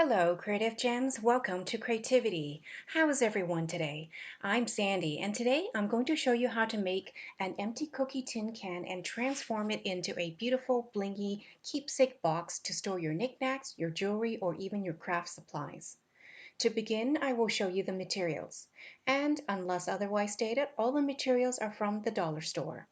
Hello, Creative Gems. Welcome to Creativity. How is everyone today? I'm Sandy, and today I'm going to show you how to make an empty cookie tin can and transform it into a beautiful, blingy keepsake box to store your knickknacks, your jewelry, or even your craft supplies. To begin, I will show you the materials. And unless otherwise stated, all the materials are from the dollar store.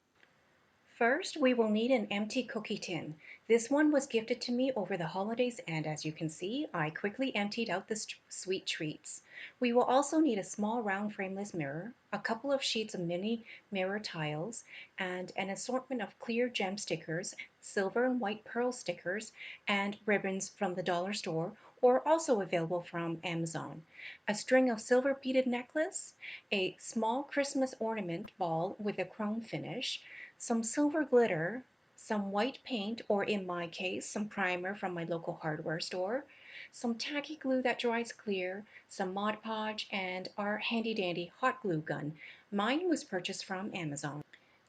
First, we will need an empty cookie tin. This one was gifted to me over the holidays, and as you can see, I quickly emptied out the sweet treats. We will also need a small round frameless mirror, a couple of sheets of mini mirror tiles, and an assortment of clear gem stickers, silver and white pearl stickers, and ribbons from the dollar store or also available from Amazon. A string of silver beaded necklace, a small Christmas ornament ball with a chrome finish, some silver glitter, some white paint, or in my case, some primer from my local hardware store, some tacky glue that dries clear, some Mod Podge, and our handy dandy hot glue gun. Mine was purchased from Amazon.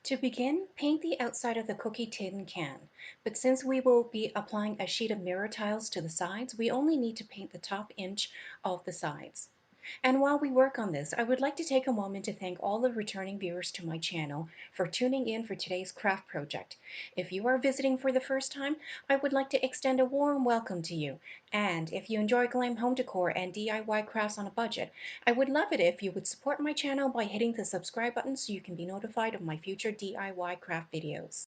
To begin, paint the outside of the cookie tin can, but since we will be applying a sheet of mirror tiles to the sides, we only need to paint the top inch of the sides. And while we work on this, I would like to take a moment to thank all the returning viewers to my channel for tuning in for today's craft project. If you are visiting for the first time, I would like to extend a warm welcome to you. And if you enjoy Glam home decor and DIY crafts on a budget, I would love it if you would support my channel by hitting the subscribe button so you can be notified of my future DIY craft videos.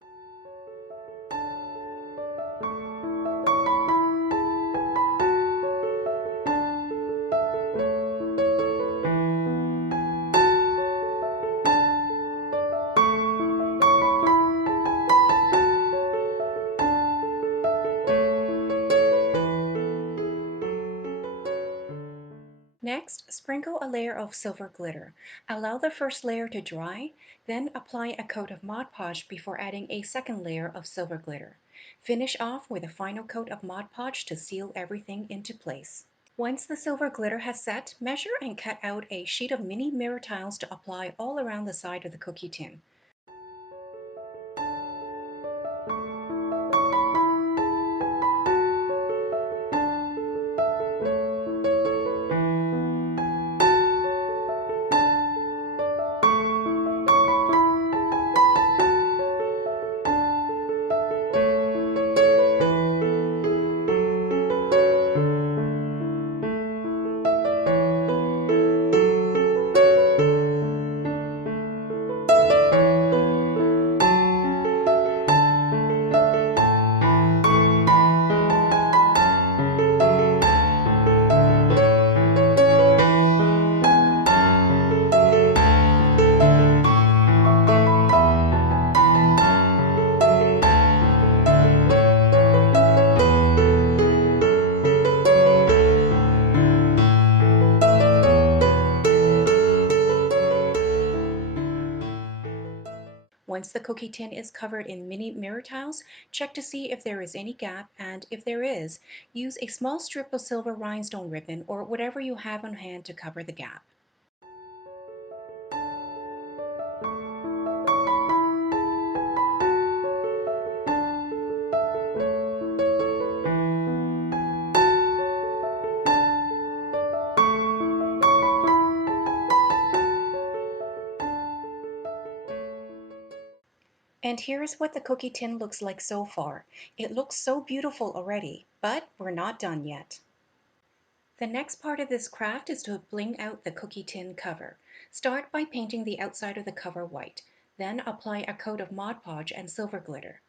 Next, sprinkle a layer of silver glitter. Allow the first layer to dry, then apply a coat of Mod Podge before adding a second layer of silver glitter. Finish off with a final coat of Mod Podge to seal everything into place. Once the silver glitter has set, measure and cut out a sheet of mini mirror tiles to apply all around the side of the cookie tin. Once the cookie tin is covered in mini mirror tiles, check to see if there is any gap, and if there is, use a small strip of silver rhinestone ribbon or whatever you have on hand to cover the gap. And here's what the cookie tin looks like so far. It looks so beautiful already, but we're not done yet. The next part of this craft is to bling out the cookie tin cover. Start by painting the outside of the cover white, then apply a coat of Mod Podge and silver glitter.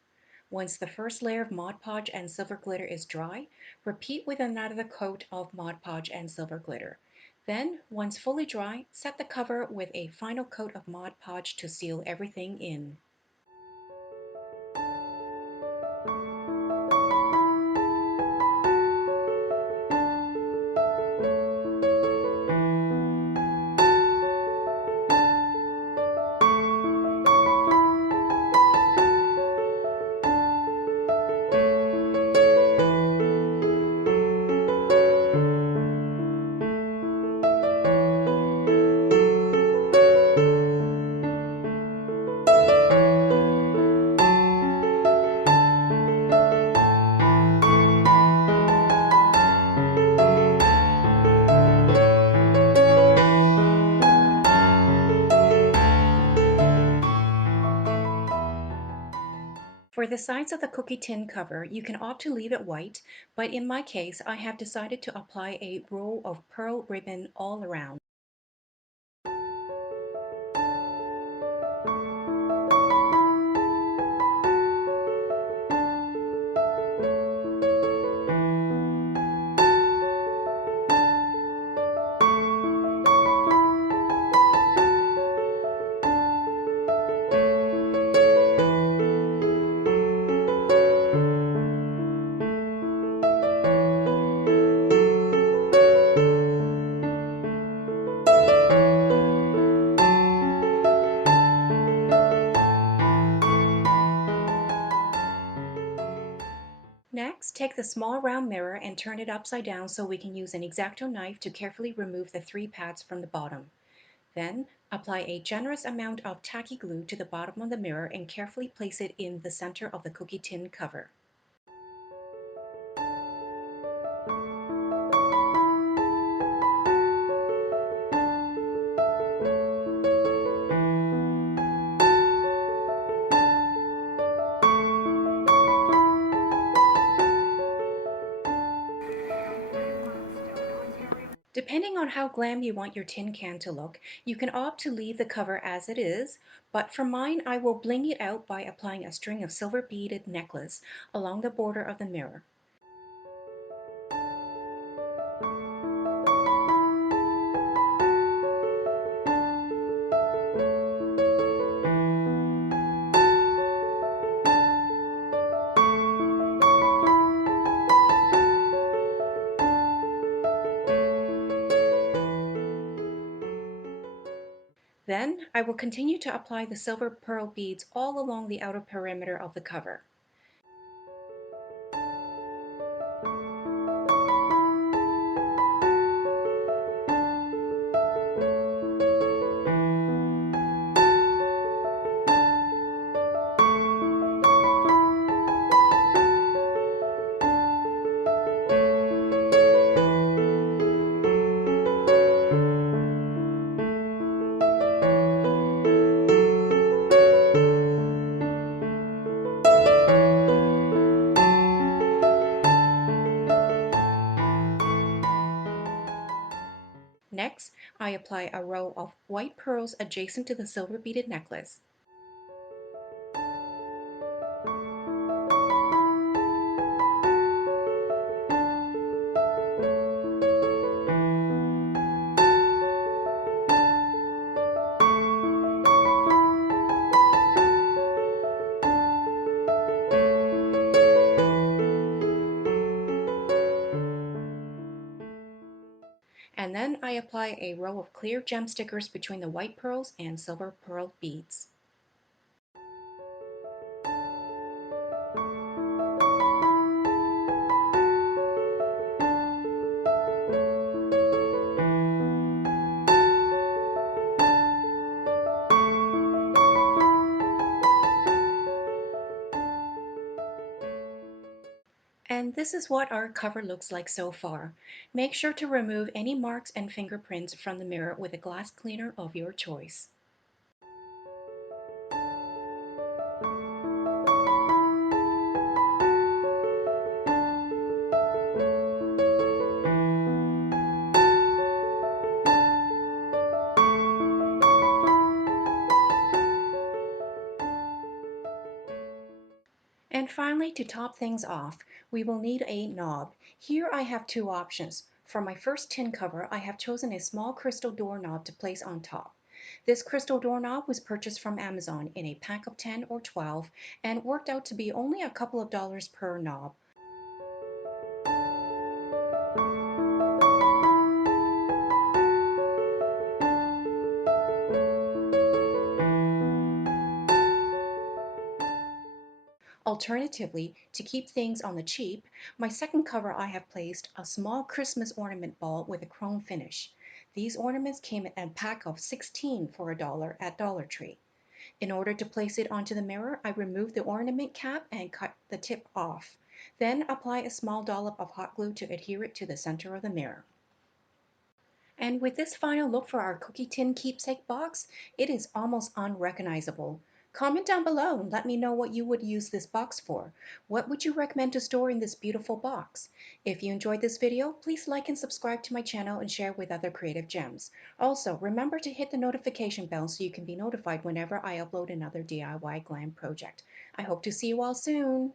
Once the first layer of Mod Podge and silver glitter is dry, repeat with another coat of Mod Podge and silver glitter. Then, once fully dry, set the cover with a final coat of Mod Podge to seal everything in. For the sides of the cookie tin cover, you can opt to leave it white, but in my case, I have decided to apply a roll of pearl ribbon all around. Next, take the small round mirror and turn it upside down so we can use an X-Acto knife to carefully remove the 3 pads from the bottom. Then, apply a generous amount of tacky glue to the bottom of the mirror and carefully place it in the center of the cookie tin cover. Depending on how glam you want your tin can to look, you can opt to leave the cover as it is, but for mine I will bling it out by applying a string of silver beaded necklace along the border of the mirror. Then I will continue to apply the silver pearl beads all along the outer perimeter of the cover. Next, I apply a row of white pearls adjacent to the silver beaded necklace. And then I apply a row of clear gem stickers between the white pearls and silver pearl beads. And this is what our cover looks like so far. Make sure to remove any marks and fingerprints from the mirror with a glass cleaner of your choice. And finally, to top things off, we will need a knob. Here I have 2 options. For my first tin cover, I have chosen a small crystal doorknob to place on top. This crystal doorknob was purchased from Amazon in a pack of 10 or 12 and worked out to be only a couple of dollars per knob. Alternatively, to keep things on the cheap, my second cover I have placed a small Christmas ornament ball with a chrome finish. These ornaments came in a pack of 16 for $1 at Dollar Tree. In order to place it onto the mirror, I remove the ornament cap and cut the tip off. Then apply a small dollop of hot glue to adhere it to the center of the mirror. And with this final look for our cookie tin keepsake box, it is almost unrecognizable. Comment down below and let me know what you would use this box for. What would you recommend to store in this beautiful box? If you enjoyed this video, please like and subscribe to my channel and share with other creative gems. Also, remember to hit the notification bell so you can be notified whenever I upload another DIY glam project. I hope to see you all soon.